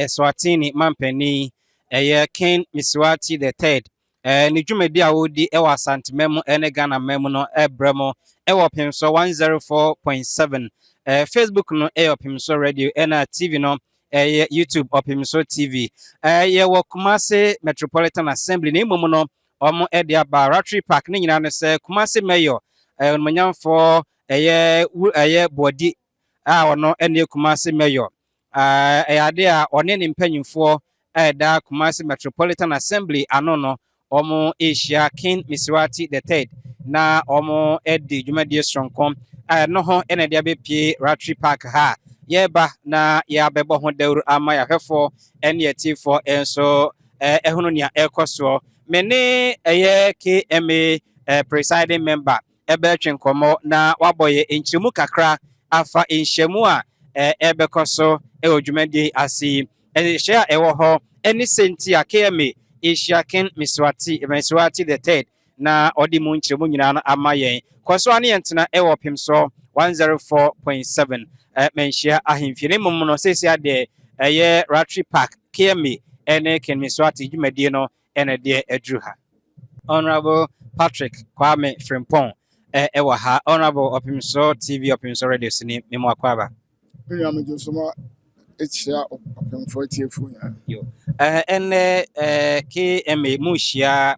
Eswatini Mampeni KMA Mswati III ni dwumadi a wodi e wa Asante Memo ene Ghana Memo no ebremo e wo Opemsuo 104.7 Facebook no Opemsuo radio ena TV no YouTube Opemsuo TV ye wo Kumasi Metropolitan Assembly ni mumu no omo de aba Rotary Park ni nyina no se Kumasi Mayor onmanyamfo body a ono ene Kumasi Mayor ade a one ne mpanyimfo da Kumasi Metropolitan Assembly ano no omo Asia KMA Mswati III na omo edi dwumadi stronkom no ho ene de abepie Rotary Park ha yeba na ya bebo ho dawru ama ya hwefo ene yatifo enso ehunu nia ekoso mene KMA presiding member ebe twenkomo na waboye enchimu kakra afa enhyemu a ebekoso odwumadi asi ehia ewo ho eni senti a KMA Asia KMA Mswati III na odi mu nkyeremu nyina na amayen koso ane yentena ewo Opemsuo 104.7 menhia ahemfie mum no sesi ade Rotary Park KMA ene KMA Mswati dwumadi no ene de adruha. Honorable Patrick Kwame Frimpong ewa ha Honorable Opemsuo TV Opemsuo radio sini memo akwaba Echia Opemsuo TV yo ene KMA muhia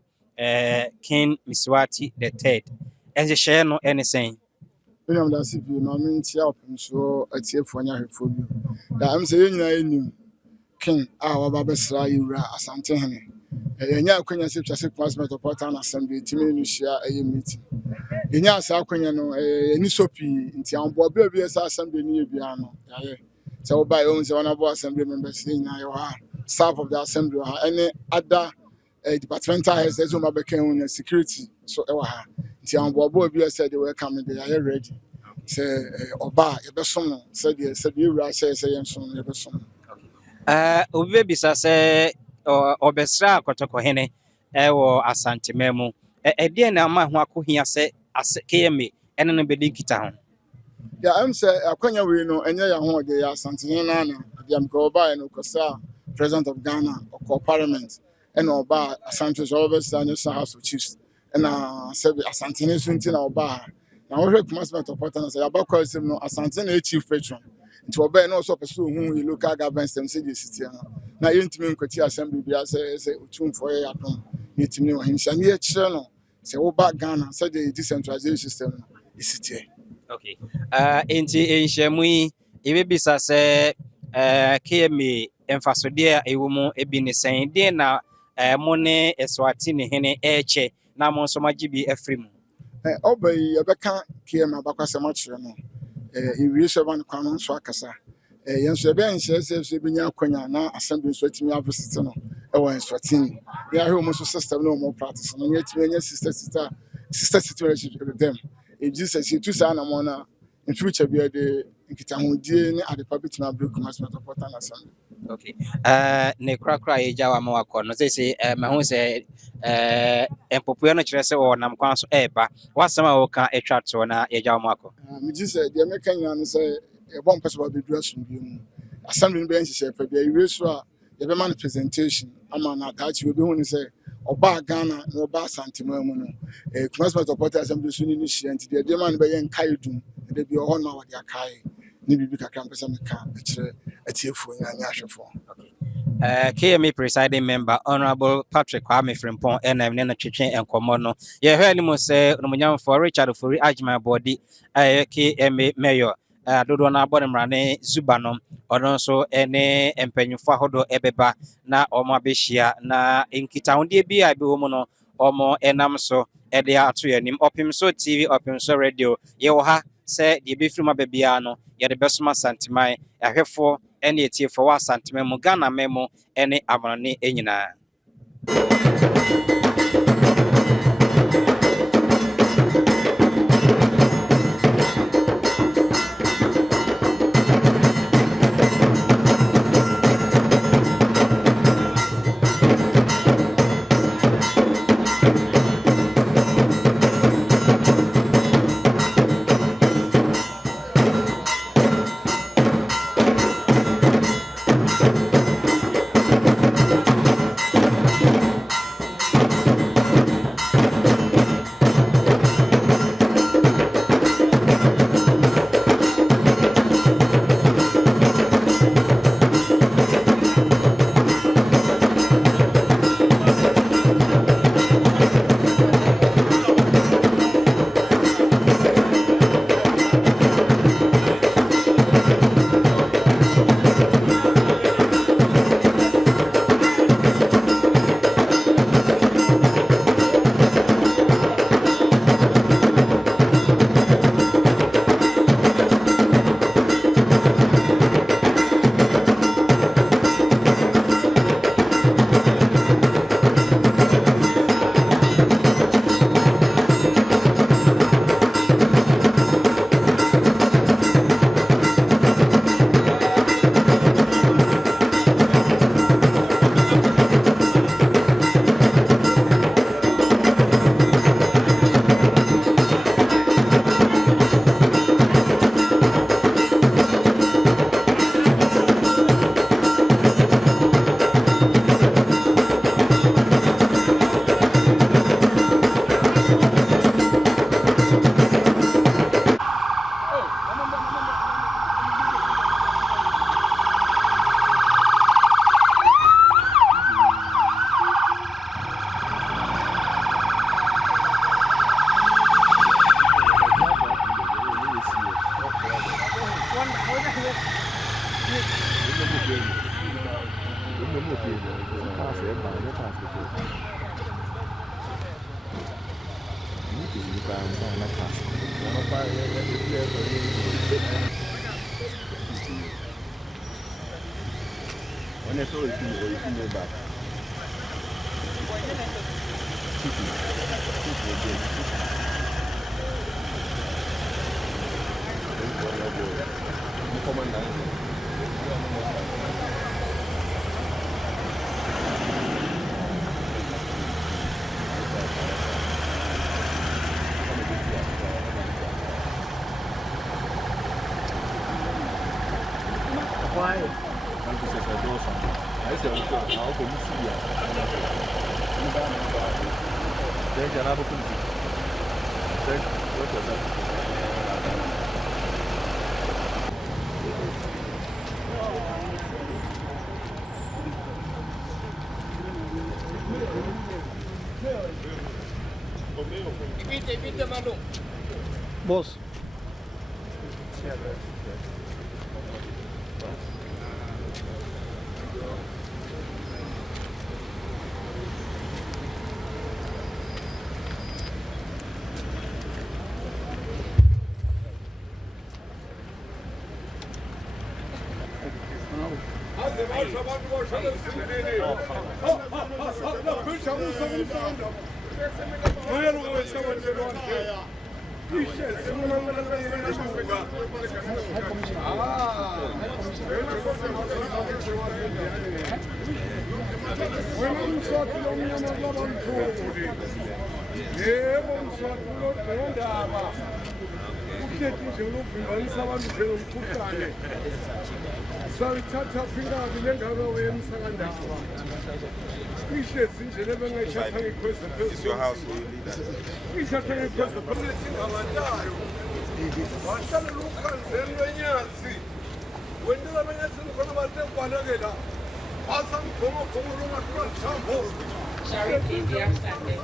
KMA Mswati III enje share no ene sen William da CP na mentia Opemsuo TV nya hwefo bi da am se yenyina enim king a waba besra yura asante hene yenya akwanya se twase Kumasi Metropolitan Assembly timi no hia meeting yenya asa akwanya no ni sopi nti ambo bia bia sa assembly ni bia no yaye se wo buy own se honorable assembly members yenya yo ha staff of the assembly ha any other departmental heads as ma be kan security so e wa ha nti ambo bia say they welcome they are ready say oba ye be som no say the ura say yen som ye be som obi bisa se obesra akotoko hene wo Asante Memo de na ma ho akohia se KMA ene no bedi kita ho ya am say akwanya we no enye ya ho de ya Asante na na de am go buy no kosa president of Ghana or parliament and oba Asante so obesra national house of chiefs and say Asante ne sunti na oba na wo hwe Kumasi Metropolitan say abakwa sim no Asante na chief patron nti oba no so person hu local government system say the city na yentimi nkwati assembly bia say otumfo ye adom yentimi wo hinsa ne kire no say wo ba Ghana say the decentralization system is city. Okay enti enhyemu ebe bisa se KMA emfasode a ewo mu ebi ne sen de na mo ne Eswatini hene eche na mo so magibi afrimu obai ebeka KMA abakwasema kire no iwie seban kwano so akasa yenso ebe enhye se binya akwanya na assembly so timi avisit no e wo Eswatini ya he mo so system no mo practice no yetimi anya sister relationship with them Jesus tu sa na mo na in future bi de nkita hodie ne adepa bitima break Kumasi Metropolitan Assembly. Okay ne krakra ye jawa ma wakọ no say ma hu say empopo no kire se wo nam kwan so eba wasama wo kan etwa to na ye jawa ma wakọ me ji say de meka nya no say e bon person be do asun bi mu assembly be nhye pa bi iwe so a ye be man presentation ama na tachi we be hu ni say oba Ghana no oba Asante Memo no Kumasi Metropolitan Assembly so ni hia nti de man be ye nkai dum de bi ho na wo de akai ni bibi kakra mpesa meka kire atiefo nya ahwefo. KMA presiding member Honorable Patrick Kwame Frimpong NM ne no twetwe enkomo no ye hwe ni mo se no munyamfo Richard Fori Ajima body KMA mayor dodo na abode mrane Zubano ono so ene empanyufo ahodo ebeba na omo abehia na nkitahunde bi a bi wo mu no omo enam so ede ato yanim Opemsuo TV Opemsuo radio ye wo ha se de be firma bebia no ye de besoma santimai ahwefo ene etiefo wa Asante Memo Ghana Memo ene amanane enyina Boss. It's your house, so you leave that. Sorry, please, I'm standing.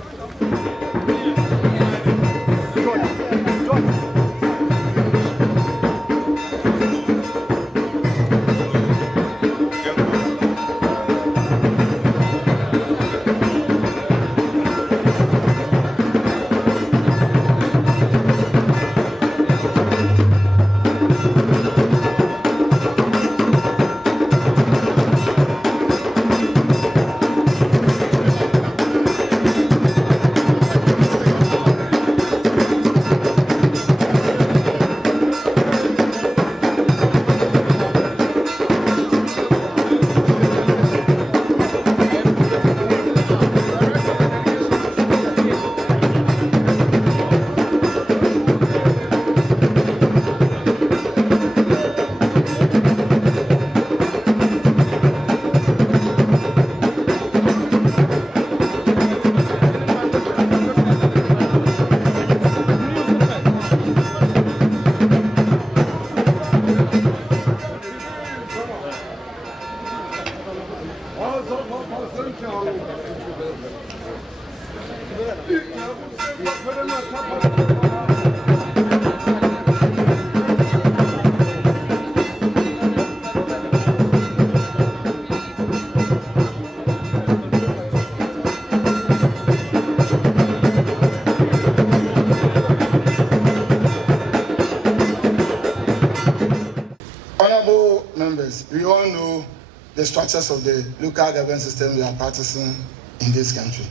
Honorable members, we all know the structures of the local government system we are practicing in this country.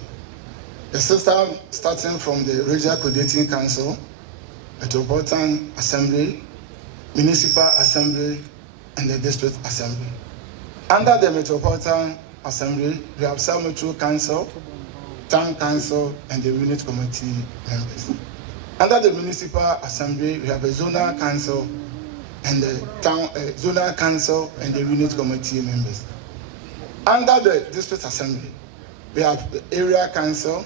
The system starting from the Regional Coordinating Council, Metropolitan Assembly, Municipal Assembly, and the District Assembly. Under the Metropolitan Assembly, we have Sub-Metro Council, Town Council, and the Unit Committee members. Under the Municipal Assembly, we have a Zonal Council, and the Zonal Council and the Unit Committee members. Under the District Assembly, we have the Area Council,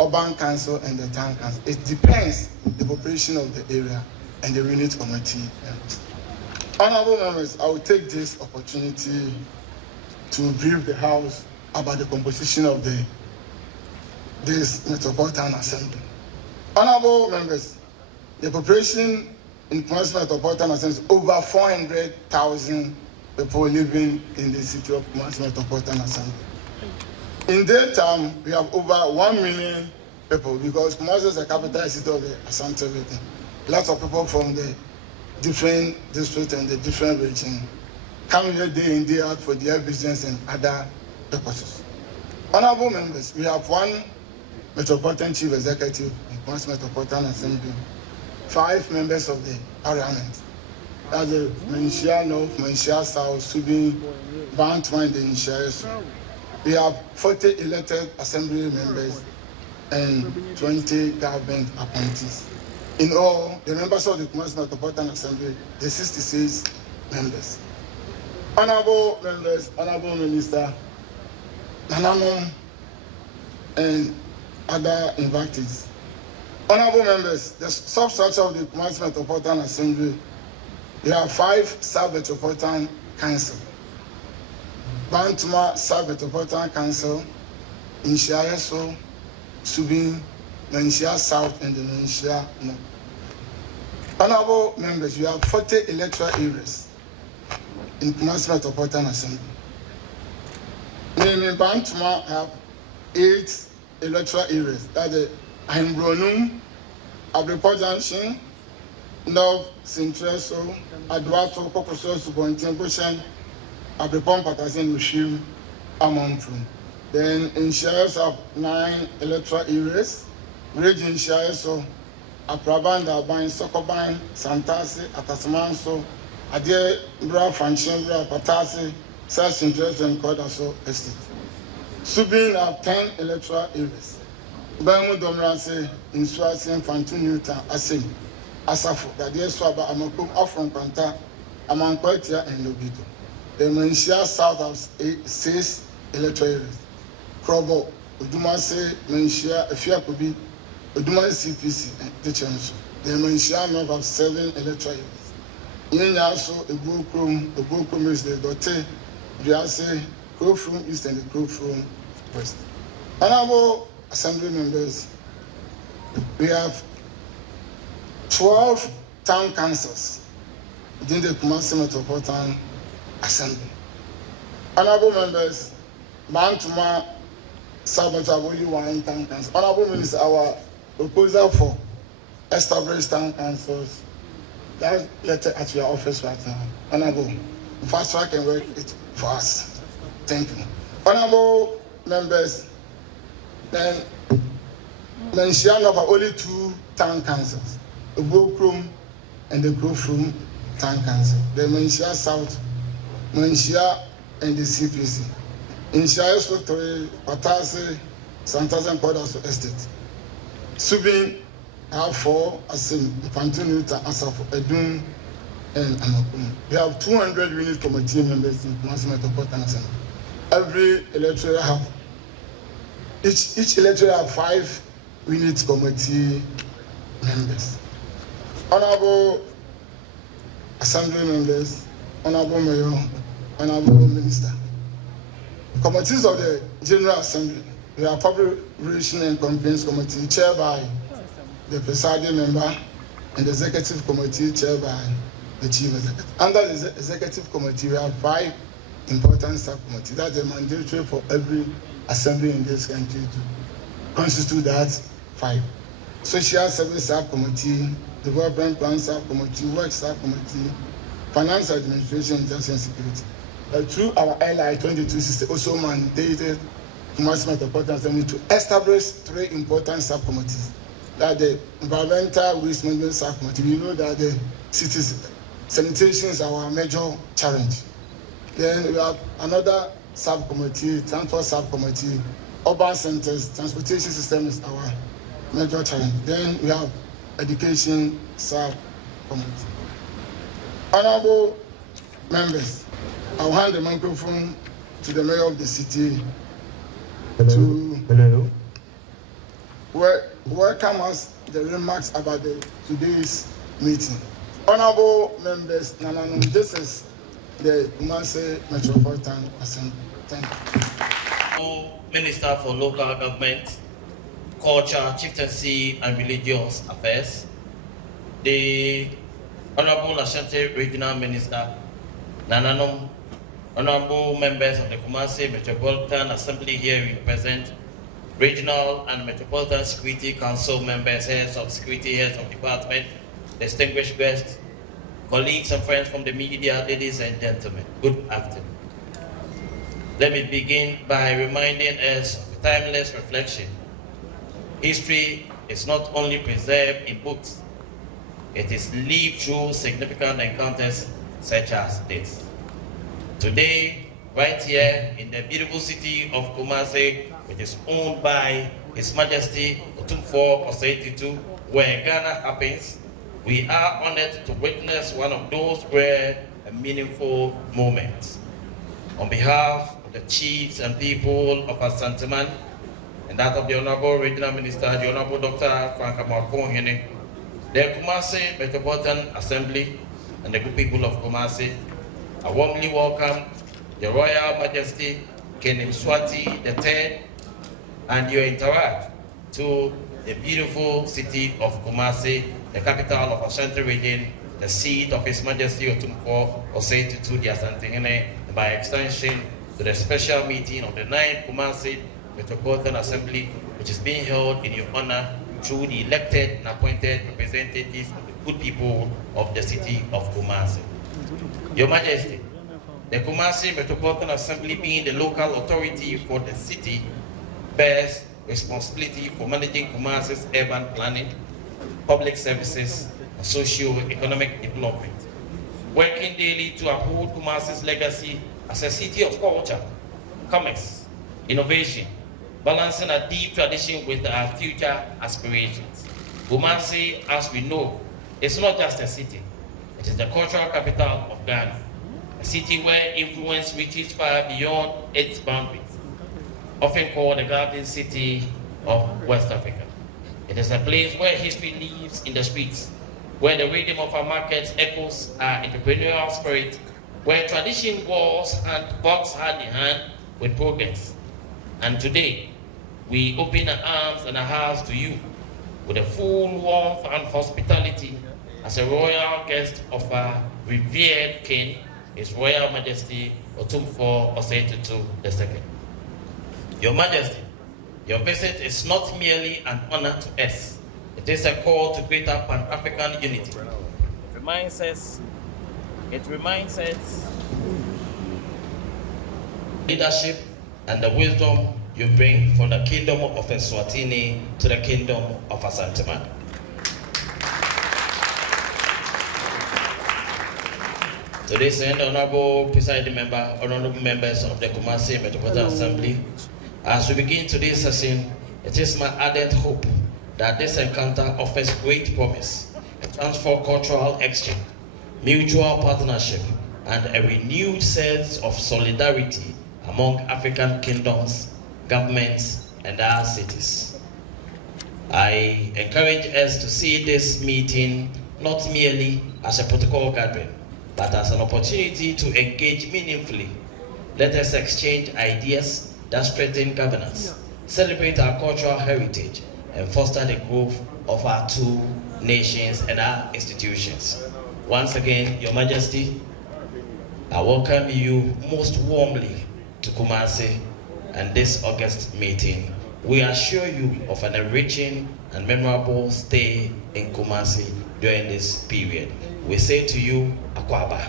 Urban Council, and the Town Council. It depends the population of the area and the Unit Committee members. Honorable members, I will take this opportunity to brief the House about the composition of this Metropolitan Assembly. Honorable members, the population in Metropolitan Assembly is over 400,000 people living in the city of Kumasi Metropolitan Assembly. In daytime, we have over 1 million people because Kumasi is the capital city of the Asante region. Lots of people from the different districts and the different regions come here day in, day out for their business and other purposes. Honorable members, we have one Metropolitan Chief Executive in Kumasi Metropolitan Assembly, 5 members of the Parliament. That's the Menshia North, Menshia South, Subi, Bantwan, the Inshires. We have 40 elected assembly members and 20 government appointees. In all, the members of the Kumasi Metropolitan Assembly, the 66 members. Honorable members, Honorable Minister, Nananum, and other invitees. Honorable members, the substructure of the Kumasi Metropolitan Assembly, we have 5 sub-metropolitan council. Bantuma sub-metropolitan council, Inshiayeso, Subin, Menshia South, and the Menshia North. Honorable members, we have 40 electoral areas in Kumasi Metropolitan Assembly. Naming Bantuma have 8 electoral areas. That's the Aimbronum, Abripo Junction, North Centreso, Adwato, Kokoso, Subontin, Bushan, Abripon Patasin, Ushim, Amontum. Then in shares of 9 electoral areas, region shares of Aprabanda, Bain, Sokobain, Santasi, Atasmanso, Ade, Bra, Fanchin, Bra, Patasi, South Centreso, and Kodaso Estate. Subin have 10 electoral areas. Bamu Domrase, Mswati III, Asim. Asafo, that is Swaba, Amakum, Afron Panta, Amanquatia, and Lobito. The Menshia South has 6 electoral areas. Krobo, Udumase, Menshia, Efiakubi, Udumase CPC, and Decentralization. The Menshia North have 7 electoral areas. Yenyaso, Ebukrum is the Dote, Biase, Krofrum East, and the Krofrum West. Honorable Assembly members, we have 12 town councils within the Kumasi Metropolitan Assembly. Honorable members, Bantuma Sabataboli Wine Town Council. Honorable Minister, our proposal for established town councils, that letter at your office right now. Honorable, fast track and work it for us. Thank you. Honorable members, then mention of only 2 town councils. The Bokrum and the Krofrum Town Council. The Menshia South, Menshia, and the CPC. Inshiayeso Sotori, Patase, Santas and Kodaso Estate. Subin have 4, Asim, Pantunuta, Asafo, Edun, and Amakum. We have 200 unit committee members in Kumasi Metropolitan Assembly. Every electoral have, each electoral have 5 unit committee members. Honorable Assembly members, Honorable Mayor, Honorable Minister, committees of the General Assembly, we have Public Relations and Complaints Committee chaired by the presiding member and the Executive Committee chaired by the Chief Executive. Under the Executive Committee, we have 5 important subcommittees. That's the mandatory for every assembly in this country to constitute that 5. Social Service Subcommittee, Development Plan Subcommittee, Work Subcommittee, Finance Administration, Justice and Security. Through our LI 2260 also mandated Kumasi Metropolitan Assembly to establish 3 important subcommittees. That the Environmental Waste Management Subcommittee, we know that the cities sanitation is our major challenge. Then we have another subcommittee, Transport Subcommittee, Urban Centers, Transportation System is our major challenge. Then we have Education Subcommittee. Honorable members, I'll hand the microphone to the mayor of the city to welcome us the remarks about today's meeting. Honorable members, this is the Kumasi Metropolitan Assembly. Thank you. Minister for Local Government, Culture, Chieftaincy and Religious Affairs, the Honorable Ashanti Regional Minister, Nananom honorable members of the Kumasi Metropolitan Assembly here present, regional and metropolitan security council members, heads of security, heads of department, distinguished guests, colleagues and friends from the media, ladies and gentlemen, good afternoon. Let me begin by reminding us of a timeless reflection. History is not only preserved in books, it is lived through significant encounters such as this. Today, right here in the beautiful city of Kumasi, which is owned by His Majesty Opemsuo III, where Ghana happens, we are honored to witness one of those rare and meaningful moments. On behalf of the chiefs and people of Asanteman, and that of the Honorable Regional Minister, the Honorable Dr. Frank Amarko-Hene, the Kumasi Metropolitan Assembly, and the good people of Kumasi, I warmly welcome the Royal Majesty KMA Mswati III and your entourage to the beautiful city of Kumasi, the capital of Ashanti region, the seat of His Majesty Opemsuo III the Asantehene, and by extension to the special meeting of the 9th Kumasi Metropolitan Assembly, which is being held in your honor through the elected and appointed representatives of the good people of the city of Kumasi. Your Majesty, the Kumasi Metropolitan Assembly, being the local authority for the city, bears responsibility for managing Kumasi's urban planning, public services, and socio-economic development, working daily to uphold Kumasi's legacy as a city of culture, commerce, innovation, balancing a deep tradition with our future aspirations. Kumasi, as we know, is not just a city, it is the cultural capital of Ghana, a city where influence reaches far beyond its boundaries, often called the Garden City of West Africa. It is a place where history lives in the streets, where the rhythm of our markets echoes our entrepreneurial spirit, where tradition walks hand in hand with progress. And today, we open our arms and our hearts to you with a full warmth and hospitality as a royal guest of our revered King, His Royal Majesty Opemsuo II. Your Majesty, your visit is not merely an honor to us, it is a call to greater Pan-African unity. It reminds us leadership and the wisdom you bring from the kingdom of Eswatini to the kingdom of Asanteman. Today's honorable presiding member, honorable members of the Kumasi Metropolitan Assembly, as we begin today's session, it is my ardent hope that this encounter offers great promise, transfer cultural exchange, mutual partnership, and a renewed sense of solidarity among African kingdoms, governments, and our cities. I encourage us to see this meeting not merely as a protocol gathering, but as an opportunity to engage meaningfully. Let us exchange ideas that strengthen governance, celebrate our cultural heritage, and foster the growth of our two nations and our institutions. Once again, Your Majesty, I welcome you most warmly to Kumasi and this August meeting. We assure you of an enriching and memorable stay in Kumasi during this period. We say to you, Akwaba.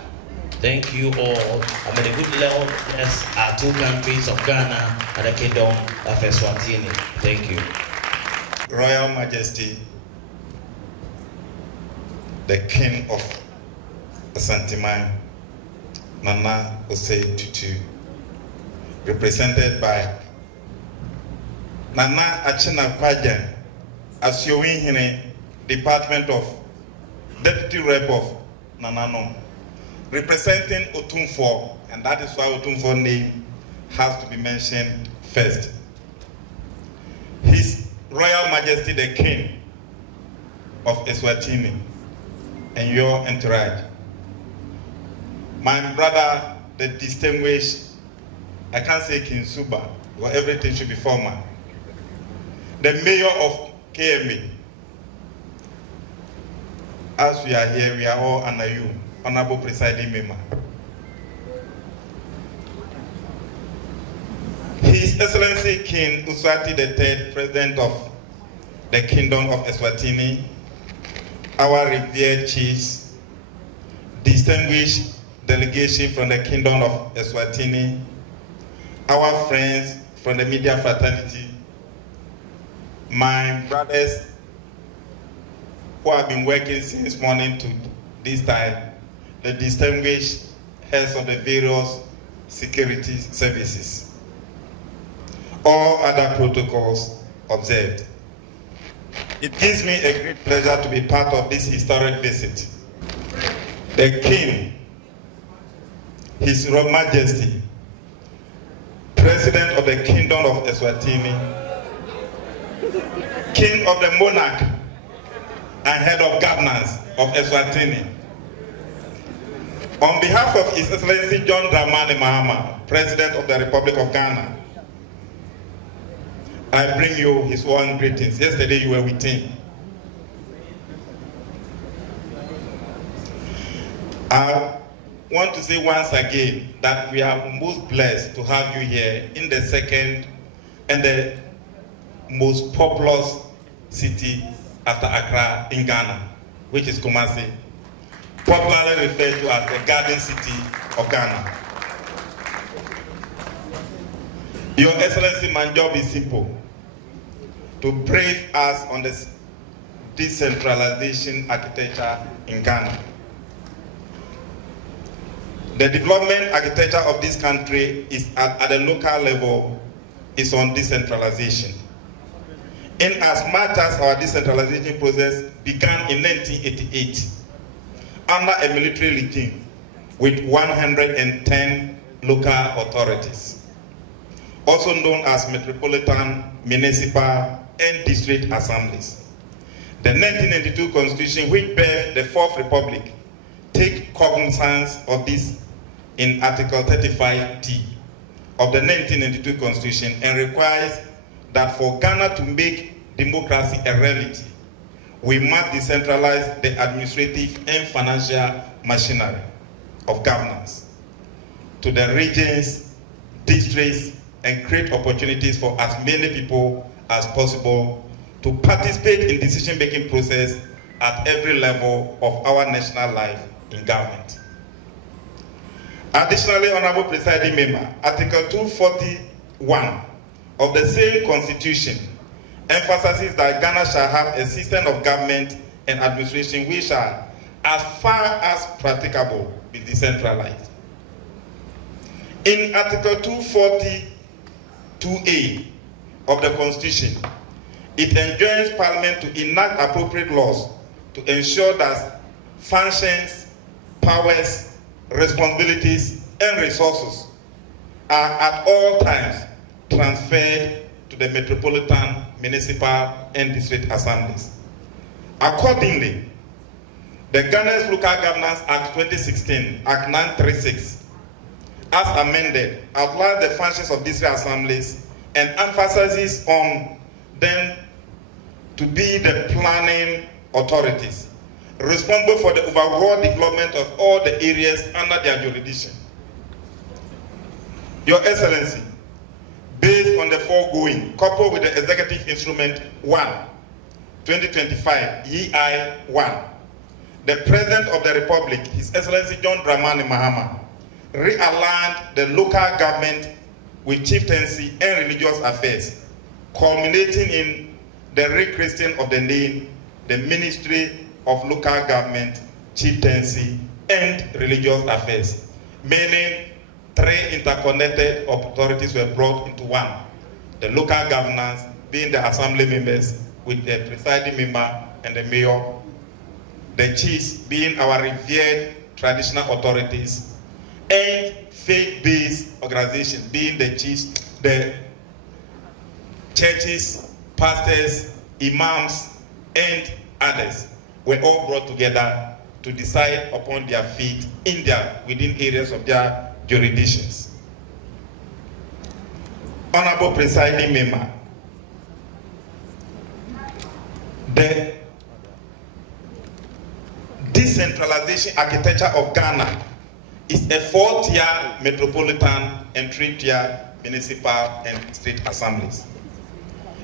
Thank you all, and may the good Lord bless our two countries of Ghana and the Kingdom of Eswatini. Thank you. Royal Majesty, the King of Asanteman, Nana Osei Tutu, represented by Nana Achina Kwajan, Asiowin Department of Deputy Rep of Nananom, representing Opemsuo, and that is why Opemsuo's name has to be mentioned first. His Royal Majesty the King of Eswatini and your entourage. My brother, the distinguished, I can't say King Suba, but everything should be formal. The Mayor of KMA. As we are here, we are all under you, Honorable Presiding Member. His Excellency King Mswati III, President of the Kingdom of Eswatini, our revered chiefs, distinguished delegation from the Kingdom of Eswatini, our friends from the media fraternity, my brothers who have been working since morning to this time, the distinguished heads of the various security services, all other protocols observed. It gives me a great pleasure to be part of this historic visit. The King, His Royal Majesty, President of the Kingdom of Eswatini, King of the Monarch, and Head of Governance of Eswatini. On behalf of His Excellency John Dramani Mahama, President of the Republic of Ghana, I bring you his warm greetings. Yesterday you were with him. I want to say once again that we are most blessed to have you here in the second and the most populous city after Accra in Ghana, which is Kumasi, popularly referred to as the Garden City of Ghana. Your Excellency, my job is simple: to brief us on the decentralization architecture in Ghana. The development architecture of this country is at the local level is on decentralization. In as much as our decentralization process began in 1988 under a military regime with 110 local authorities, also known as metropolitan, municipal, and district assemblies. The 1992 Constitution, which birthed the Fourth Republic, take cognizance of this in Article 35T of the 1992 Constitution and requires that for Ghana to make democracy a reality, we must decentralize the administrative and financial machinery of governance to the regions, districts, and create opportunities for as many people as possible to participate in decision-making process at every level of our national life in government. Additionally, Honorable Presiding Member, Article 241 of the same Constitution emphasizes that Ghana shall have a system of government and administration which shall, as far as practicable, be decentralized. In Article 242A of the Constitution, it enjoins Parliament to enact appropriate laws to ensure that functions, powers, responsibilities, and resources are at all times transferred to the metropolitan, municipal, and district assemblies. Accordingly, the Ghana's Local Governance Act 2016, Act 936, as amended, outlines the functions of district assemblies and emphasizes on them to be the planning authorities responsible for the overall development of all the areas under their jurisdiction. Your Excellency, based on the foregoing, coupled with the Executive Instrument 1, 2025, EI 1, the President of the Republic, His Excellency John Dramani Mahama, realigned the local government with chieftaincy and religious affairs, culminating in the rechristening of the name, the Ministry of Local Government, Chieftaincy, and Religious Affairs, meaning three interconnected authorities were brought into one. The local governance being the assembly members with the presiding member and the mayor, the chiefs being our revered traditional authorities, and faith-based organizations being the chiefs, the churches, pastors, imams, and others were all brought together to decide upon their fate within areas of their jurisdictions. Honorable Presiding Member, the decentralization architecture of Ghana is a 4-tier metropolitan and 3-tier municipal and state assemblies.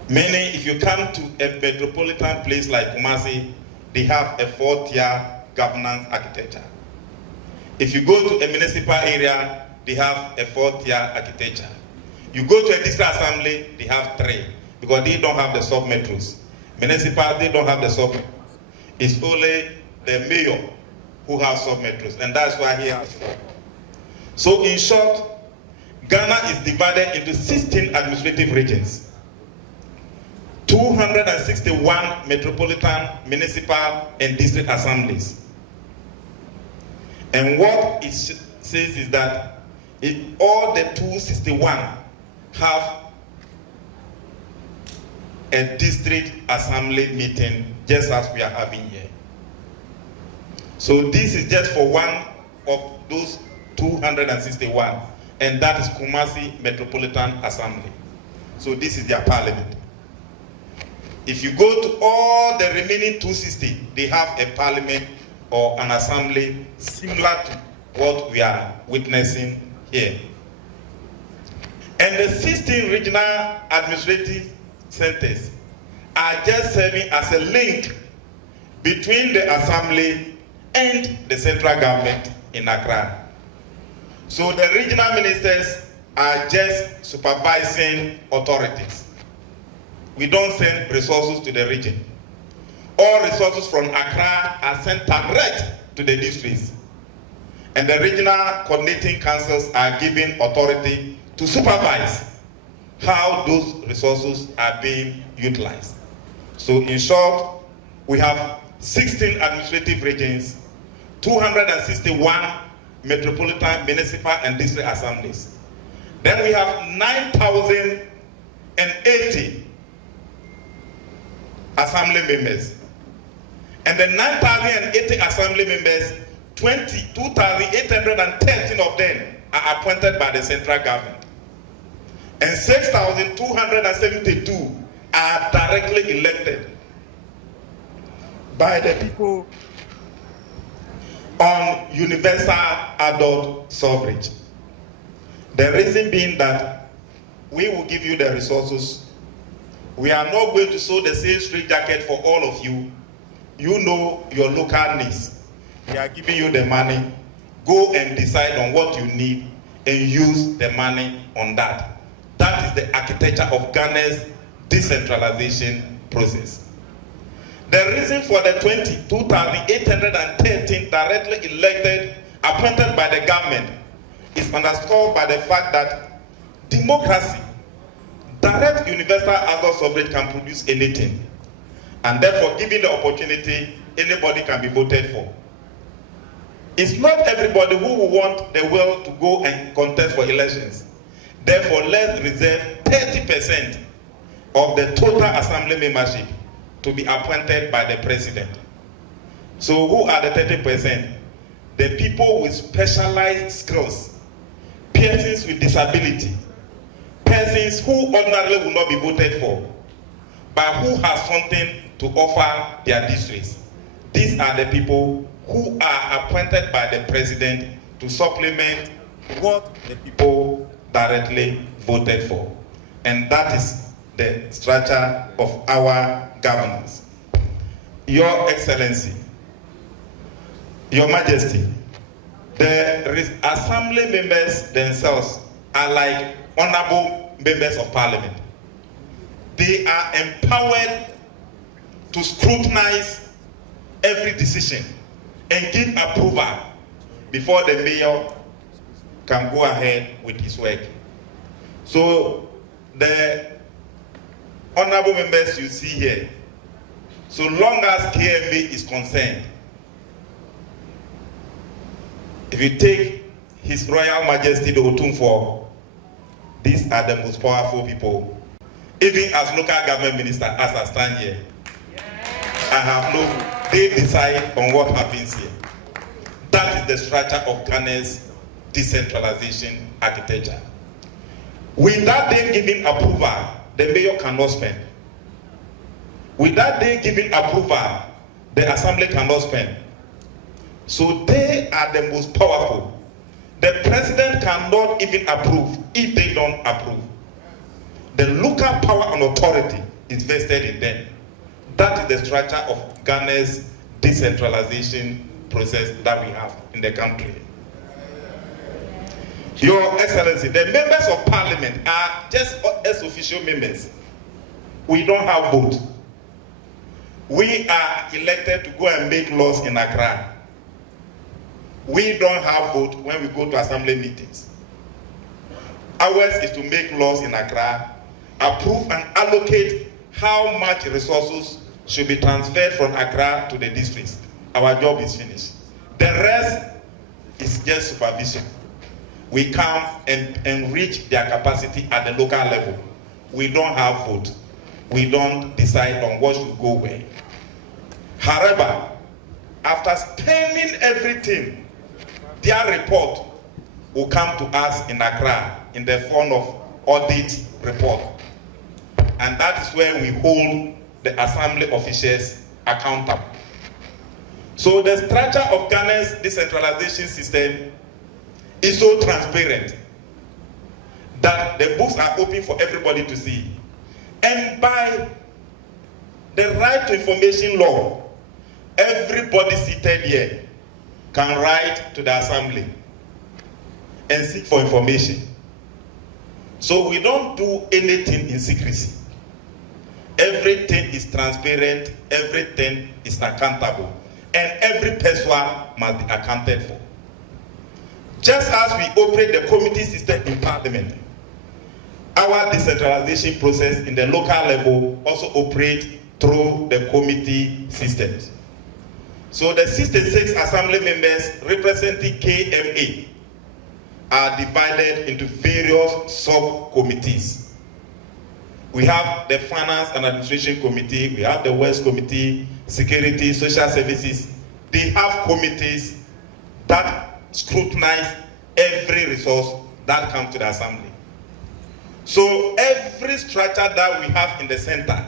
Meaning, if you come to a metropolitan place like Kumasi, they have a 4-tier governance architecture. If you go to a municipal area, they have a 4-tier architecture. You go to a district assembly, they have 3, because they don't have the sub-metros. Municipal, they don't have the sub-metros. It's only the mayor who has sub-metros, and that's why he has 4. So in short, Ghana is divided into 16 administrative regions, 261 metropolitan, municipal, and district assemblies. And what it says is that all the 261 have a district assembly meeting just as we are having here. So this is just for one of those 261, and that is Kumasi Metropolitan Assembly. So this is their parliament. If you go to all the remaining 260, they have a parliament or an assembly similar to what we are witnessing here. And the 16 regional administrative centers are just serving as a link between the assembly and the central government in Accra. So the regional ministers are just supervising authorities. We don't send resources to the region. All resources from Accra are sent direct to the districts. And the regional coordinating councils are given authority to supervise how those resources are being utilized. So in short, we have 16 administrative regions, 261 metropolitan, municipal, and district assemblies. Then we have 9,080 assembly members. And the 9,080 assembly members, 2,813 of them are appointed by the central government. And 6,272 are directly elected by the people on universal adult suffrage. The reason being that we will give you the resources. We are not going to sew the same straitjacket for all of you. You know your local needs. We are giving you the money. Go and decide on what you need and use the money on that. That is the architecture of Ghana's decentralization process. The reason for the 22,813 directly elected, appointed by the government, is underscored by the fact that democracy, direct universal adult suffrage can produce anything. And therefore, given the opportunity, anybody can be voted for. It's not everybody who will want the will to go and contest for elections. Therefore, let's reserve 30% of the total assembly membership to be appointed by the president. So who are the 30%? The people with specialized skills, persons with disability, persons who ordinarily will not be voted for, but who have something to offer their districts. These are the people who are appointed by the president to supplement what the people directly voted for. And that is the structure of our governance. Your Excellency, Your Majesty, the assembly members themselves are like honorable members of parliament. They are empowered to scrutinize every decision and give approval before the mayor can go ahead with his work. So the honorable members you see here, so long as KMA is concerned, if you take His Royal Majesty the Opemsuo, these are the most powerful people. Even as local government minister, as I stand here, I have no, they decide on what happens here. That is the structure of Ghana's decentralization architecture. Without them giving approval, the mayor cannot spend. Without them giving approval, the assembly cannot spend. So they are the most powerful. The president cannot even approve if they don't approve. The local power and authority is vested in them. That is the structure of Ghana's decentralization process that we have in the country. Your Excellency, the members of parliament are just as official members. We don't have vote. We are elected to go and make laws in Accra. We don't have vote when we go to assembly meetings. Ours is to make laws in Accra, approve and allocate how much resources should be transferred from Accra to the districts. Our job is finished. The rest is just supervision. We come and enrich their capacity at the local level. We don't have vote. We don't decide on what should go where. However, after spending everything, their report will come to us in Accra in the form of audit report. And that is where we hold the assembly officials accountable. So the structure of Ghana's decentralization system is so transparent that the books are open for everybody to see. And by the right to information law, everybody seated here can write to the assembly and seek for information. So we don't do anything in secrecy. Everything is transparent, everything is accountable, and every person must be accounted for. Just as we operate the committee system in parliament, our decentralization process in the local level also operates through the committee systems. So the 66 assembly members representing KMA are divided into various sub-committees. We have the Finance and Administration Committee, we have the West Committee, Security, Social Services. They have committees that scrutinize every resource that comes to the assembly. So every structure that we have in the center,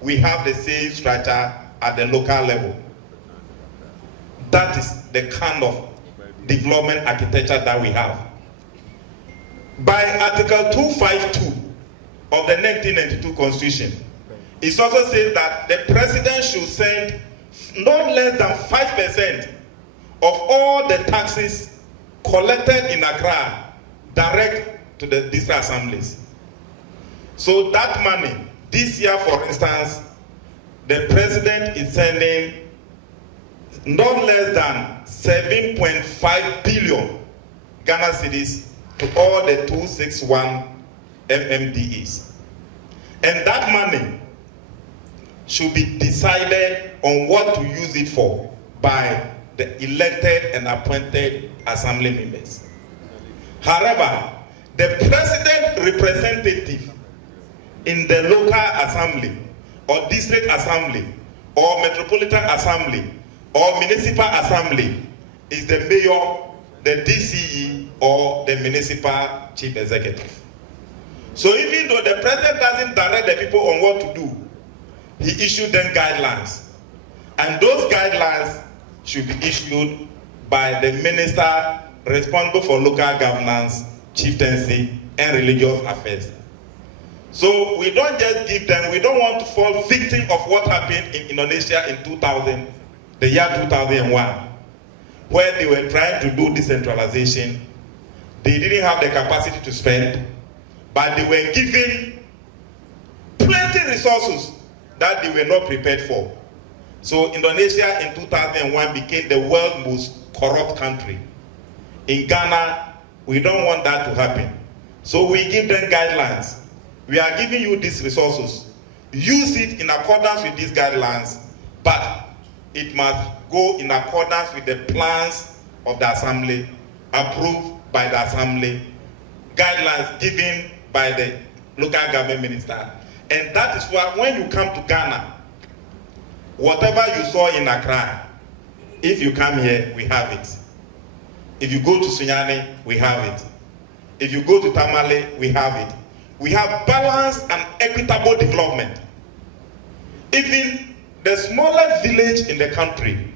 we have the same structure at the local level. That is the kind of development architecture that we have. By Article 252 of the 1992 Constitution, it also says that the president should send not less than 5% of all the taxes collected in Accra direct to the district assemblies. So that money, this year for instance, the president is sending not less than 7.5 billion Ghana cedis to all the 261 MMDEs. And that money should be decided on what to use it for by the elected and appointed assembly members. However, the president representative in the local assembly or district assembly or metropolitan assembly or municipal assembly is the mayor, the DCE, or the municipal chief executive. So even though the president doesn't direct the people on what to do, he issued them guidelines. And those guidelines should be issued by the minister responsible for local governance, chieftaincy, and religious affairs. So we don't just give them, we don't want to fall victim of what happened in Indonesia in 2000, the year 2001, where they were trying to do decentralization. They didn't have the capacity to spend, but they were given plenty resources that they were not prepared for. So Indonesia in 2001 became the world's most corrupt country. In Ghana, we don't want that to happen. So we give them guidelines. We are giving you these resources. Use it in accordance with these guidelines, but it must go in accordance with the plans of the assembly, approved by the assembly, guidelines given by the local government minister. And that is why when you come to Ghana, whatever you saw in Accra, if you come here, we have it. If you go to Sunyani, we have it. If you go to Tamale, we have it. We have balanced and equitable development. Even the smallest village in the country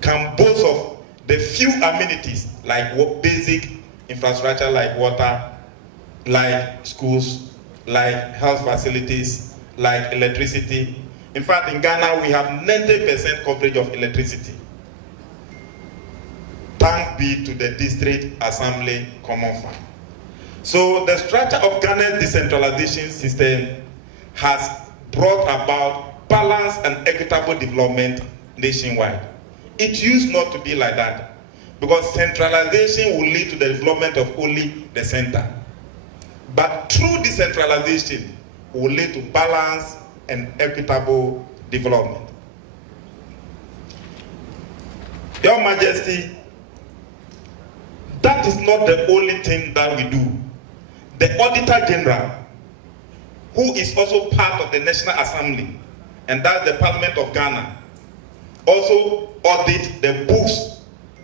can boast of the few amenities like basic infrastructure like water, like schools, like health facilities, like electricity. In fact, in Ghana, we have 90% coverage of electricity. Thanks be to the District Assembly Common Fund. So the structure of Ghana's decentralization system has brought about balanced and equitable development nationwide. It used not to be like that, because centralization will lead to the development of only the center. But true decentralization will lead to balance and equitable development. Your Majesty, that is not the only thing that we do. The Auditor General, who is also part of the National Assembly, and that's the Parliament of Ghana, also audit the books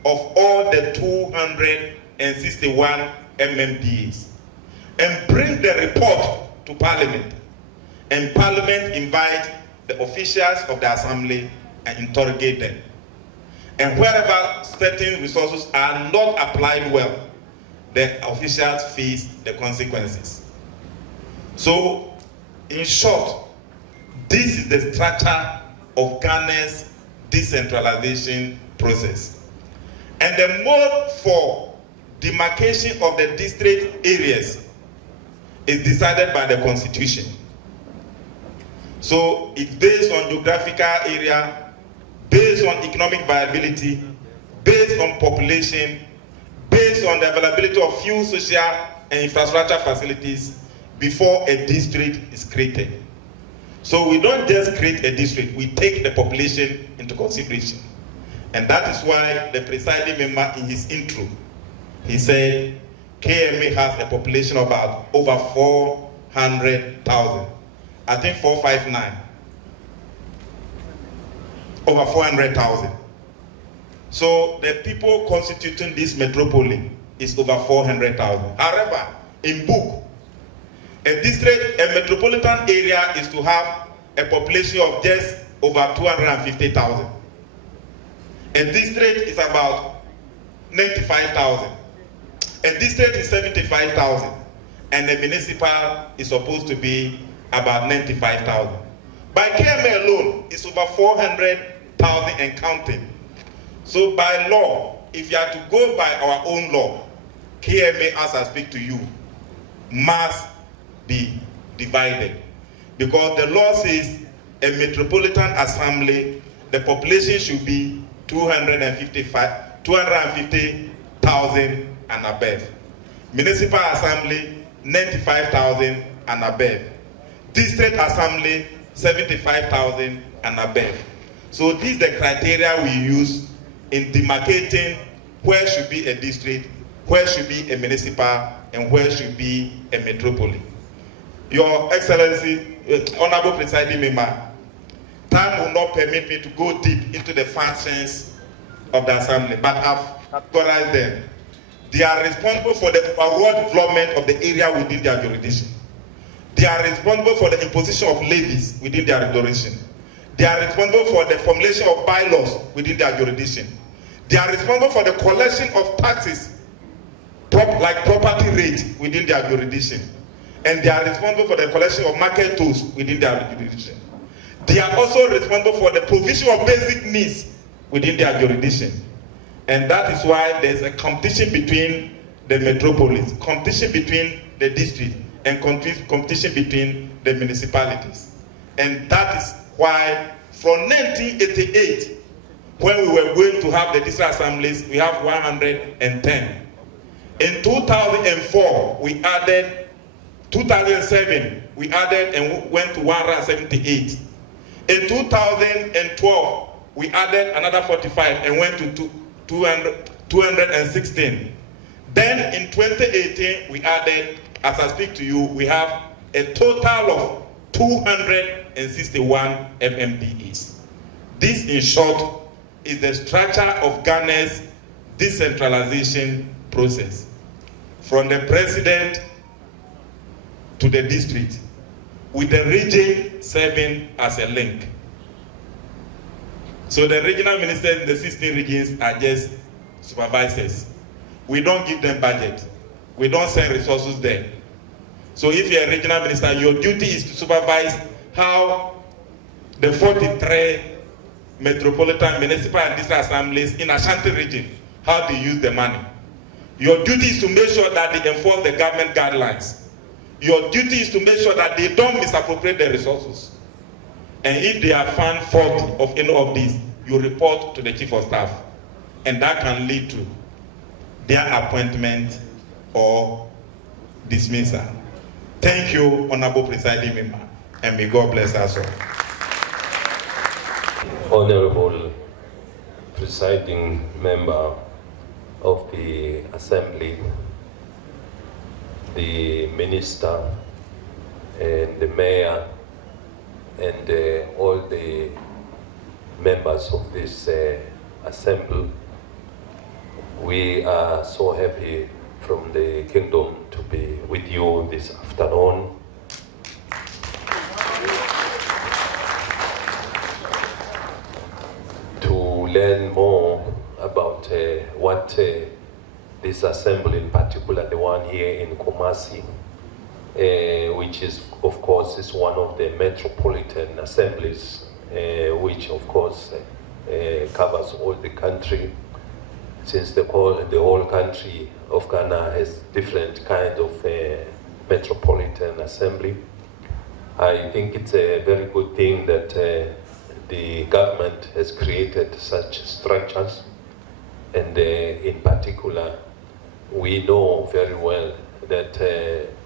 of all the 261 MMDAs and bring the report to Parliament. And Parliament invite the officials of the Assembly and interrogate them. And wherever certain resources are not applied well, the officials face the consequences. So, in short, this is the structure of Ghana's decentralization process. And the mode for demarcation of the district areas is decided by the Constitution. So it's based on geographical area, based on economic viability, based on population, based on the availability of few social and infrastructure facilities before a district is created. So we don't just create a district, we take the population into consideration. And that is why the presiding member in his intro, he said KMA has a population of about over 400,000. I think 459. Over 400,000. So the people constituting this metropolis is over 400,000. However, in book, a district, a metropolitan area is to have a population of just over 250,000. A district is about 95,000. A district is 75,000. And a municipal is supposed to be about 95,000. By KMA alone, it's over 400,000 and counting. So by law, if you are to go by our own law, KMA, as I speak to you, must be divided. Because the law says a metropolitan assembly, the population should be 250,000 and above. Municipal assembly, 95,000 and above. District assembly, 75,000 and above. So these are the criteria we use in demarcating where should be a district, where should be a municipal, and where should be a metropolis. Your Excellency, Honorable Presiding Member, time will not permit me to go deep into the functions of the Assembly, but I've categorized them. They are responsible for the overall development of the area within their jurisdiction. They are responsible for the imposition of levies within their jurisdiction. They are responsible for the formulation of bylaws within their jurisdiction. They are responsible for the collection of taxes, like property rates within their jurisdiction. And they are responsible for the collection of market tolls within their jurisdiction. They are also responsible for the provision of basic needs within their jurisdiction. And that is why there's a competition between the metropolis, competition between the district, and competition between the municipalities. And that is why from 1988, when we were going to have the district assemblies, we have 110. In 2004, we added, 2007, we added and went to 178. In 2012, we added another 45 and went to 216. Then in 2018, we added, as I speak to you, we have a total of 261 MMDAs. This, in short, is the structure of Ghana's decentralization process. From the president to the district, with the region serving as a link. So the regional ministers in the 16 regions are just supervisors. We don't give them budget. We don't send resources there. So if you're a regional minister, your duty is to supervise how the 43 metropolitan, municipal and district assemblies in Ashanti region, how they use the money. Your duty is to make sure that they enforce the government guidelines. Your duty is to make sure that they don't misappropriate the resources. And if they are found faulty of any of these, you report to the chief of staff. And that can lead to their appointment or dismissal. Thank you, Honorable Presiding Member, and may God bless us all. Honorable Presiding Member of the Assembly, the Minister, and the Mayor, and all the members of this Assembly, we are so happy from the Kingdom to be with you this afternoon. To learn more about what this assembly, in particular the one here in Kumasi, which is, of course, is one of the metropolitan assemblies, which, of course, covers all the country, since the whole country of Ghana has different kind of metropolitan assembly. I think it's a very good thing that the government has created such structures, and in particular, we know very well that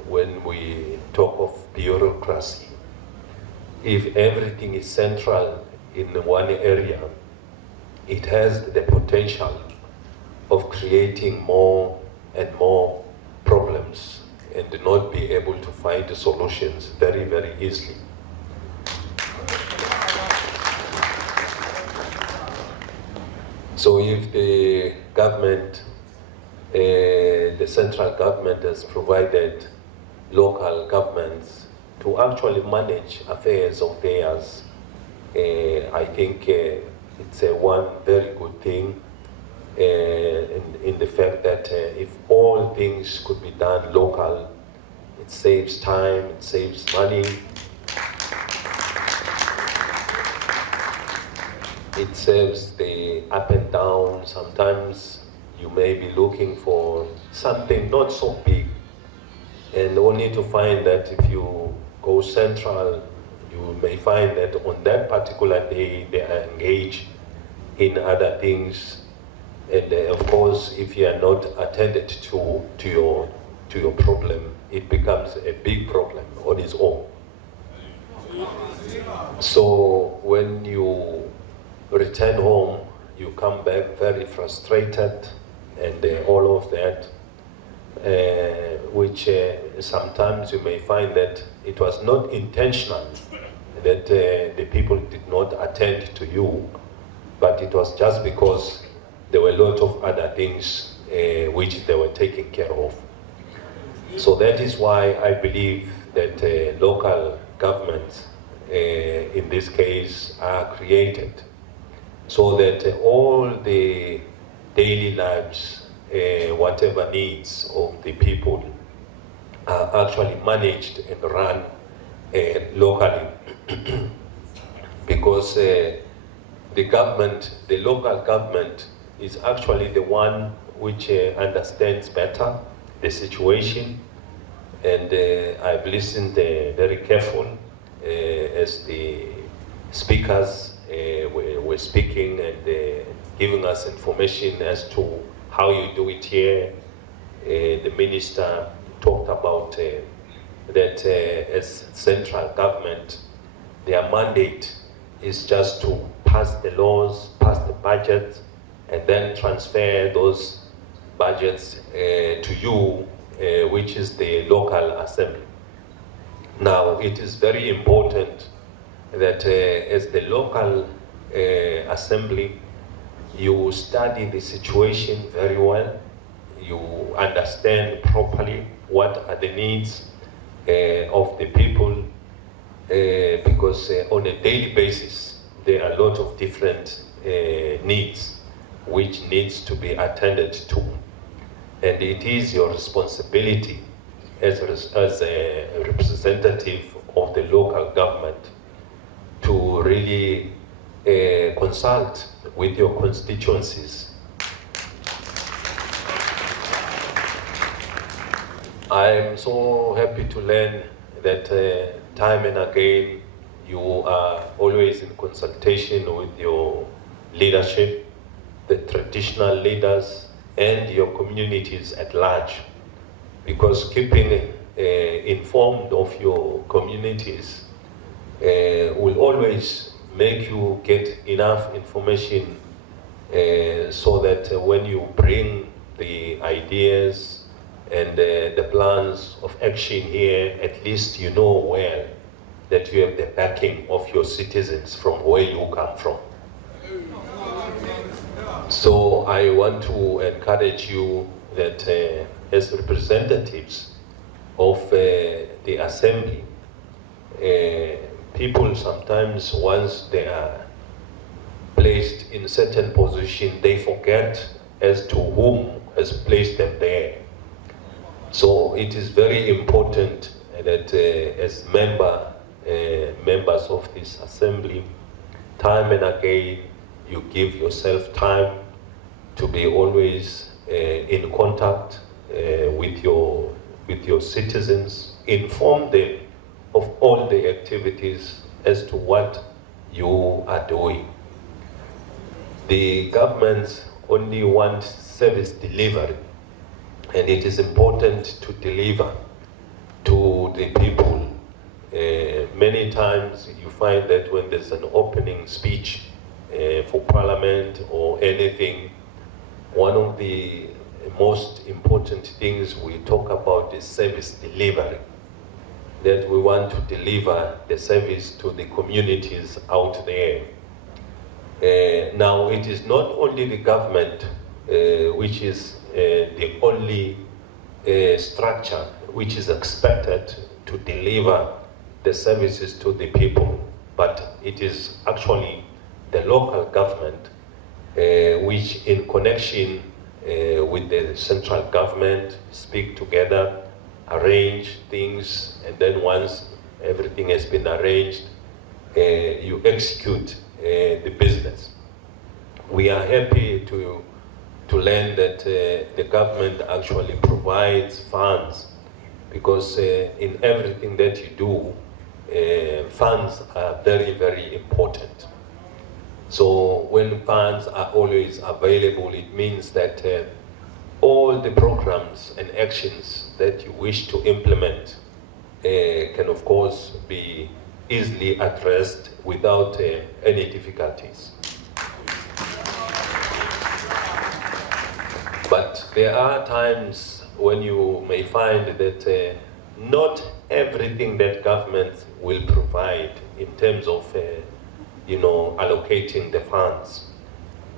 when we talk of bureaucracy, if everything is central in one area, it has the potential of creating more and more problems and not be able to find the solutions very, very easily. So if the government, the central government has provided local governments to actually manage affairs of theirs, I think it's one very good thing in the fact that if all things could be done local, it saves time, it saves money, it saves the up and down. Sometimes you may be looking for something not so big, and only to find that if you go central, you may find that on that particular day they are engaged in other things. And of course, if you are not attended to your problem, it becomes a big problem on its own. So when you return home, you come back very frustrated and all of that, which sometimes you may find that it was not intentional that the people did not attend to you, but it was just because there were a lot of other things which they were taking care of. So that is why I believe that local governments, in this case, are created so that all the daily lives, whatever needs of the people, are actually managed and run locally. Because the government, the local government, is actually the one which understands better the situation, and I've listened very careful as the speakers were speaking and giving us information as to how you do it here. The minister talked about that as central government, their mandate is just to pass the laws, pass the budget, and then transfer those budgets to you, which is the local assembly. Now, it is very important that as the local assembly, you study the situation very well, you understand properly what are the needs of the people, because on a daily basis, there are a lot of different needs which needs to be attended to. And it is your responsibility as a representative of the local government to really consult with your constituencies. I'm so happy to learn that time and again you are always in consultation with your leadership, the traditional leaders, and your communities at large. Because keeping informed of your communities will always make you get enough information so that when you bring the ideas and the plans of action here, at least you know well that you have the backing of your citizens from where you come from. So I want to encourage you that as representatives of the assembly, people sometimes, once they are placed in a certain position, they forget as to whom has placed them there. So it is very important that as members of this assembly, time and again, you give yourself time to be always in contact with your citizens, inform them of all the activities as to what you are doing. The government only wants service delivery, and it is important to deliver to the people. Many times you find that when there's an opening speech for parliament or anything, one of the most important things we talk about is service delivery. That we want to deliver the service to the communities out there. Now, it is not only the government which is the only structure which is expected to deliver the services to the people, but it is actually the local government which, in connection with the central government, speak together, arrange things, and then once everything has been arranged, you execute the business. We are happy to learn that the government actually provides funds, because in everything that you do, funds are very, very important. So when funds are always available, it means that all the programs and actions that you wish to implement can, of course, be easily addressed without any difficulties. But there are times when you may find that not everything that government will provide in terms of allocating the funds.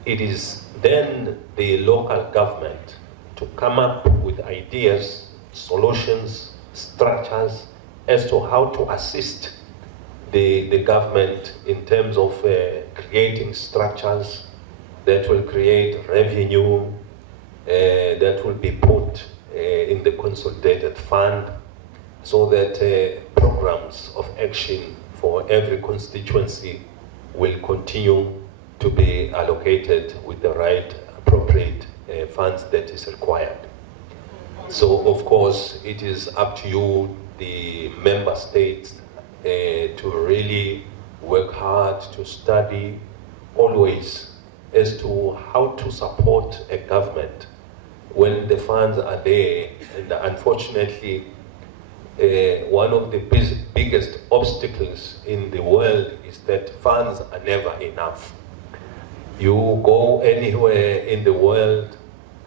It is then the local government to come up with ideas, solutions, structures as to how to assist the government in terms of creating structures that will create revenue, that will be put in the consolidated fund, so that programs of action for every constituency will continue to be allocated with the right appropriate funds that is required. So of course it is up to you, the member states, to really work hard to study always as to how to support a government when the funds are there. And unfortunately, one of the biggest obstacles in the world is that funds are never enough. You go anywhere in the world,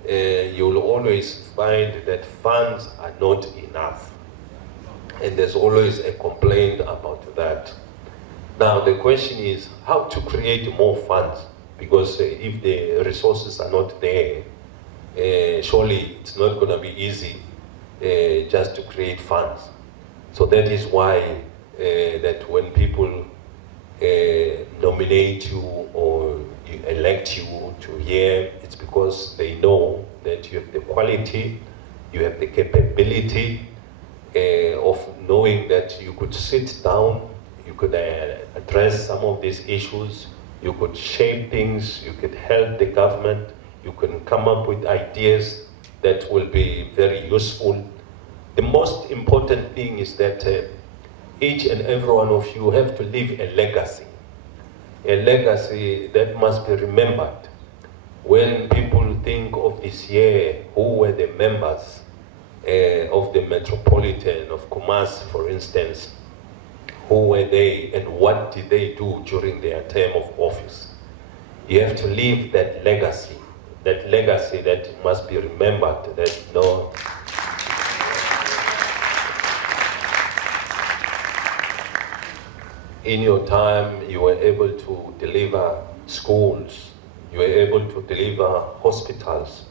you'll always find that funds are not enough. And there's always a complaint about that. Now the question is how to create more funds, because if the resources are not there, surely it's not going to be easy just to create funds. So that is why that when people nominate you or elect you to here, it's because they know that you have the quality, you have the capability of knowing that you could sit down, you could address some of these issues, you could shape things, you could help the government, you can come up with ideas that will be very useful. The most important thing is that each and every one of you have to leave a legacy that must be remembered. When people think of this year, who were the members of the Metropolitan of Kumasi, for instance, who were they and what did they do during their term of office? You have to leave that legacy that must be remembered, that in your time you were able to deliver schools, you were able to deliver hospitals,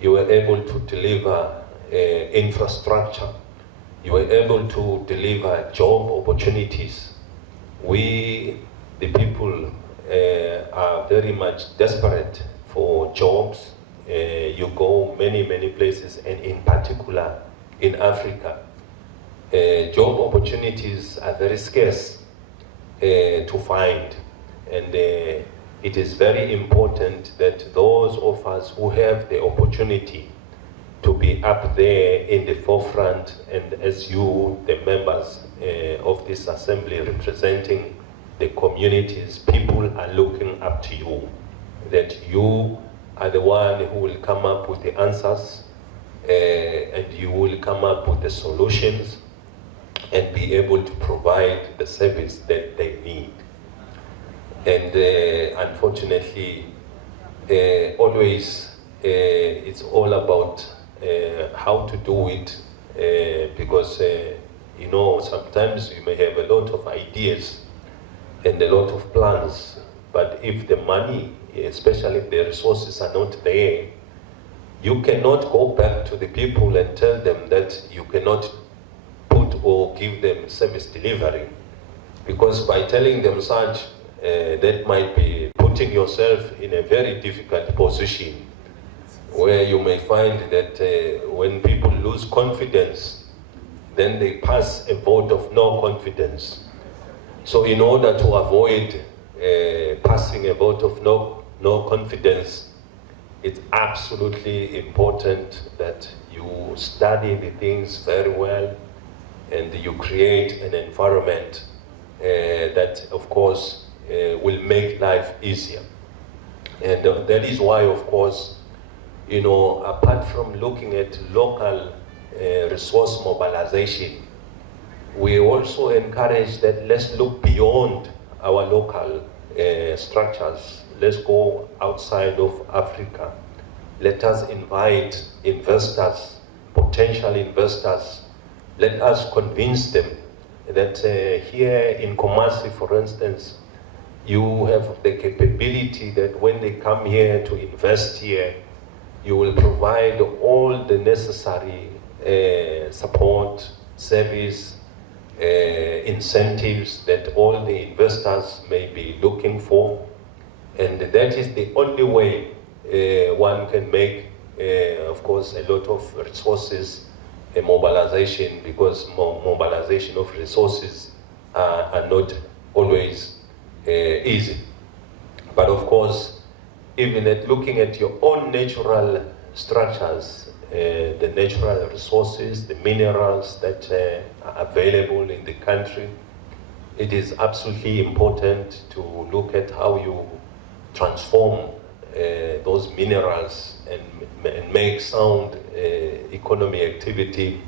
you were able to deliver infrastructure, you were able to deliver job opportunities. We, the people, are very much desperate for jobs. You go many places, and in particular in Africa, job opportunities are very scarce to find, and it is very important that those of us who have the opportunity to be up there in the forefront, and as you, the members of this assembly representing the communities, people are looking up to you, that you are the one who will come up with the answers, and you will come up with the solutions and be able to provide the service that they need. And unfortunately, always it's all about how to do it, because sometimes you may have a lot of ideas and a lot of plans, but if the money, especially if the resources are not there, you cannot go back to the people and tell them that you cannot put or give them service delivery, because by telling them such, that might be putting yourself in a very difficult position, where you may find that when people lose confidence, then they pass a vote of no confidence. So in order to avoid passing a vote of no confidence, it's absolutely important that you study the things very well, and you create an environment that, of course, will make life easier. And that is why, of course, apart from looking at local resource mobilization, we also encourage that let's look beyond our local structures. Let's go outside of Africa. Let us invite investors, potential investors. Let us convince them that here in Kumasi, for instance, you have the capability that when they come here to invest here, you will provide all the necessary support, service, incentives that all the investors may be looking for. And that is the only way one can make, of course, a lot of resources mobilization, because mobilization of resources are not always easy. But of course, even at looking at your own natural structures, the natural resources, the minerals that are available in the country, it is absolutely important to look at how you transform those minerals and make sound economy activity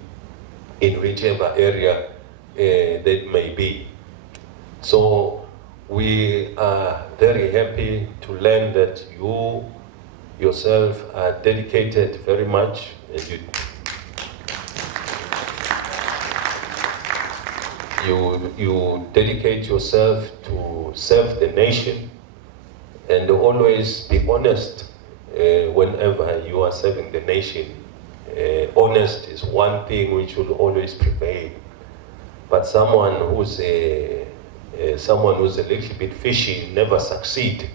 in whichever area that may be. So we are very happy to learn that you yourself are dedicated very much, and you dedicate yourself to serve the nation, and always be honest whenever you are serving the nation. Honest is one thing which will always prevail. But someone who's a little bit fishy never succeed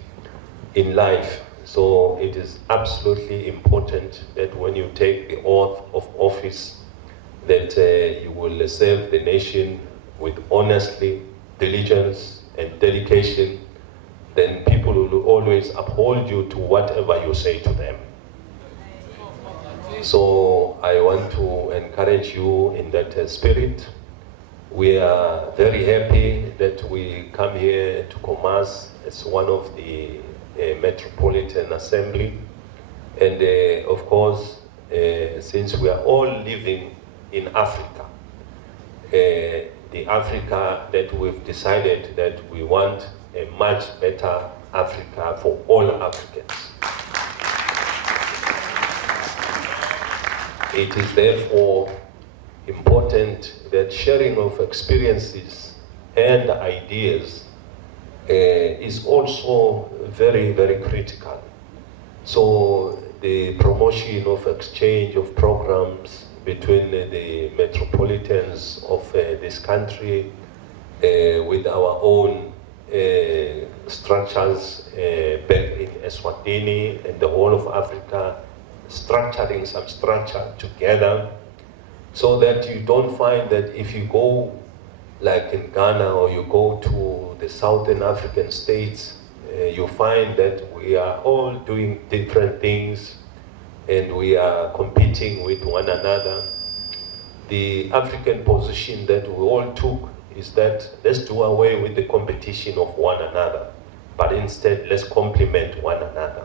in life. So it is absolutely important that when you take the oath of office, that you will serve the nation with honesty, diligence, and dedication. Then people will always uphold you to whatever you say to them. So I want to encourage you in that spirit. We are very happy that we come here to Kumasi as one of the Metropolitan Assembly. And of course, since we are all living in Africa, the Africa that we've decided that we want a much better Africa for all Africans. It is therefore important that sharing of experiences and ideas is also very, very critical. So the promotion of exchange of programs between the metropolitans of this country with our own structures back in Eswatini and the whole of Africa, structuring some structure together, so that you don't find that if you go like in Ghana or you go to the Southern African states, you find that we are all doing different things and we are competing with one another. The African position that we all took is that let's do away with the competition of one another, but instead let's complement one another.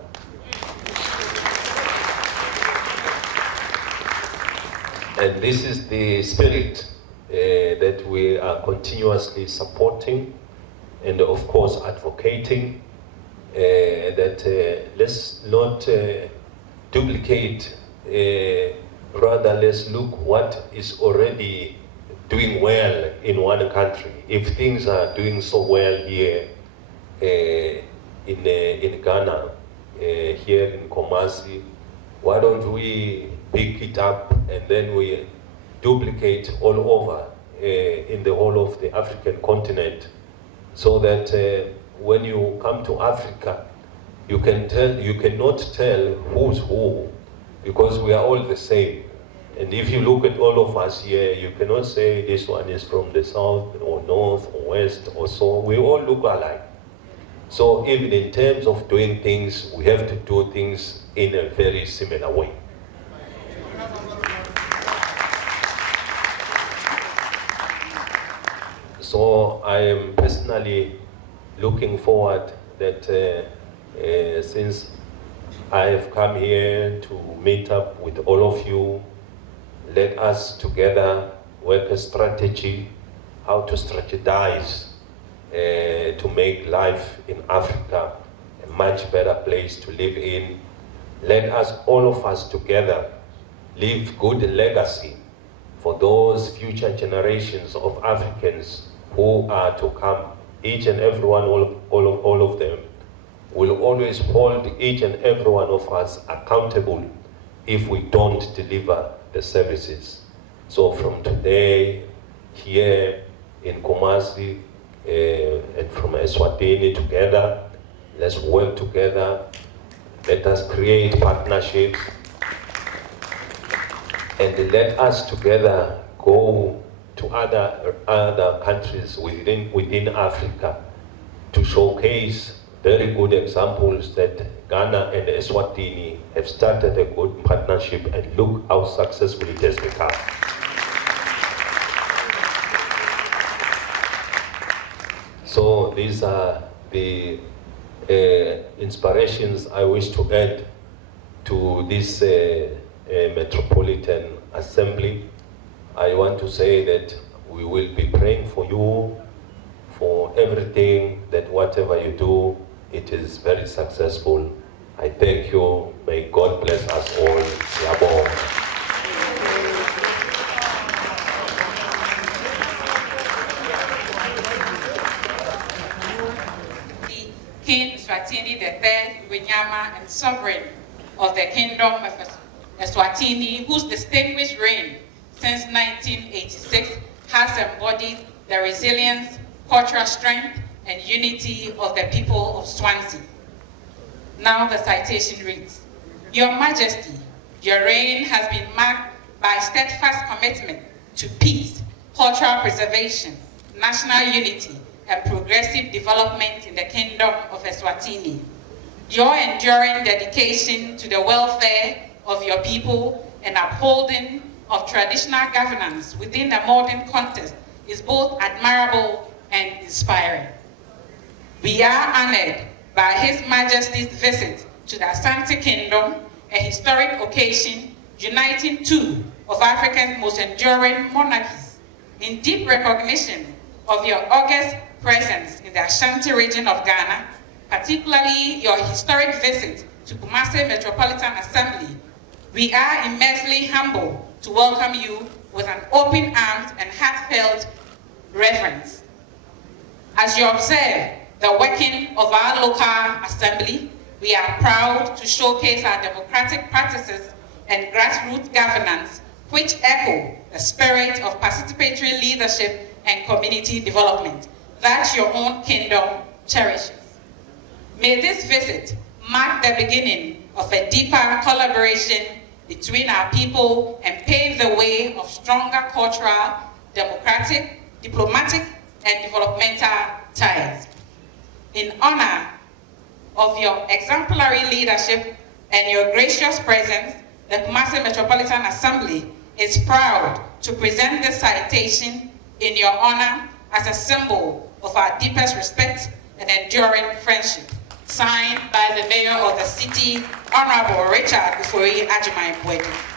And this is the spirit that we are continuously supporting and of course advocating, that let's not duplicate, rather let's look what is already doing well in one country. If things are doing so well here in Ghana, here in Kumasi, why don't we pick it up and then we duplicate all over in the whole of the African continent, so that when you come to Africa, you cannot tell who's who, because we are all the same. And if you look at all of us here, you cannot say this one is from the south or north or west or so. We all look alike. So even in terms of doing things, we have to do things in a very similar way. So I am personally looking forward that since I have come here to meet up with all of you, let us together work a strategy, how to strategize to make life in Africa a much better place to live in. Let us, all of us together, leave good legacy for those future generations of Africans who are to come. Each and every one, all of them, will always hold each and every one of us accountable if we don't deliver the services. So from today, here in Kumasi and from Eswatini together, let's work together. Let us create partnerships and let us together go to other countries within Africa to showcase very good examples that Ghana and Eswatini have started a good partnership, and look how successful it has become. So these are the inspirations I wish to add to this Metropolitan Assembly. I want to say that we will be praying for you, for everything, that whatever you do, it is very successful. I thank you. May God bless us all. Yabo. King Mswati III, Winyama, and sovereign of the Kingdom of Eswatini, whose distinguished reign since 1986 has embodied the resilience, cultural strength, and unity of the people of Swansea. Now the citation reads, Your Majesty, your reign has been marked by steadfast commitment to peace, cultural preservation, national unity, and progressive development in the Kingdom of Eswatini. Your enduring dedication to the welfare of your people and upholding of traditional governance within a modern context is both admirable and inspiring. We are honored by His Majesty's visit to the Asante Kingdom, a historic occasion uniting two of Africa's most enduring monarchies, in deep recognition of your august presence in the Ashanti region of Ghana, particularly your historic visit to Kumasi Metropolitan Assembly. We are immensely humbled to welcome you with an open arms and heartfelt reverence. As you observe the working of our local assembly, we are proud to showcase our democratic practices and grassroots governance, which echo the spirit of participatory leadership and community development that your own kingdom cherishes. May this visit mark the beginning of a deeper collaboration between our people and pave the way of stronger cultural, democratic, diplomatic, and developmental ties. In honor of your exemplary leadership and your gracious presence, the Kumasi Metropolitan Assembly is proud to present this citation in your honor as a symbol of our deepest respect and enduring friendship. Signed by the Mayor of the city, Honorable Richard Ufori Ajimai Bwedi.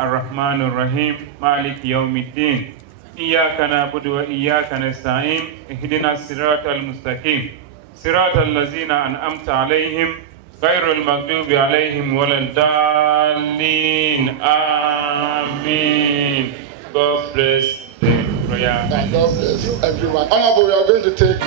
الرحمن الرحيم مالك يوم الدين إياك نعبد وإياك نستعين اهدنا الصراط المستقيم صراط الذين أنعمت عليهم غير المغضوب عليهم ولا الضالين آمين. God bless the prayer. And God bless everyone. Honorable, we are going to take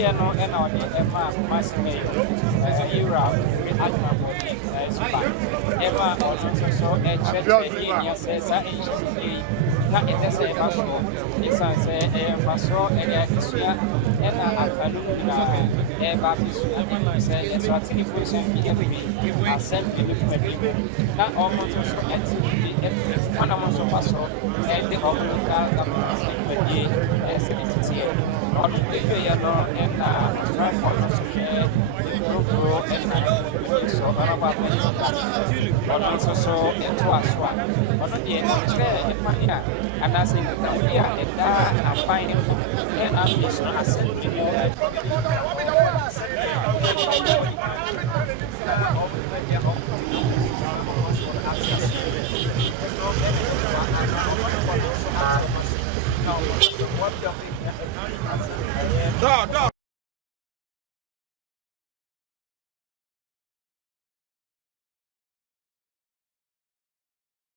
here no and on the Emma Massime, Europe, admirable, Emma also so a church says, not in the same household. It's a Faso and Isia and Alpha a Baptist and said, so I think if we send me the not almost also one of us also and the local government as on the way along and so also so into us one on the end and as in the and I find and I'm